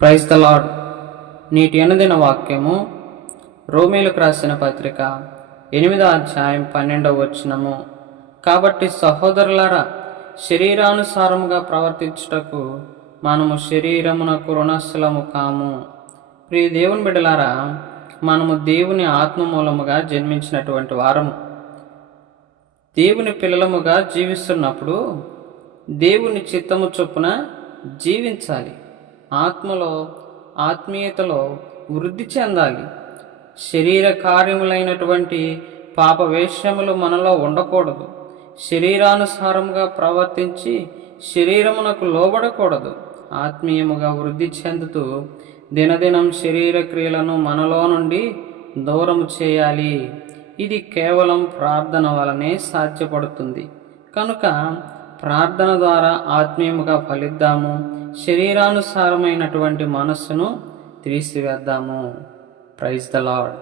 Praise the lord నీటి అనుదిన వాక్యము రోమీలకు రాసిన పత్రిక ఎనిమిదో అధ్యాయం పన్నెండవ వచనము. కాబట్టి సహోదరులారా శరీరానుసారముగా ప్రవర్తించుటకు మనము శరీరమునకు రుణస్థలము కాము. ప్రియ దేవుని బిడలారా మనము దేవుని ఆత్మ మూలముగా జన్మించినటువంటి వారము. దేవుని పిల్లలముగా జీవిస్తున్నప్పుడు దేవుని చిత్తము చొప్పున జీవించాలి. ఆత్మలో ఆత్మీయతలో వృద్ధి చెందాలి. శరీర కార్యములైనటువంటి పాప వేష్యములు మనలో ఉండకూడదు. శరీరానుసారంగా ప్రవర్తించి శరీరమునకు లోబడకూడదు. ఆత్మీయముగా వృద్ధి చెందుతూ దినదినం శరీర క్రియలను మనలో నుండి దూరం చేయాలి. ఇది కేవలం ప్రార్థన వలనే సాధ్యపడుతుంది. కనుక ప్రార్థన ద్వారా ఆత్మీయముగా ఫలిద్దాము. శరీరానుసారమైనటువంటి మనస్సును తీసివేద్దాము. Praise the lord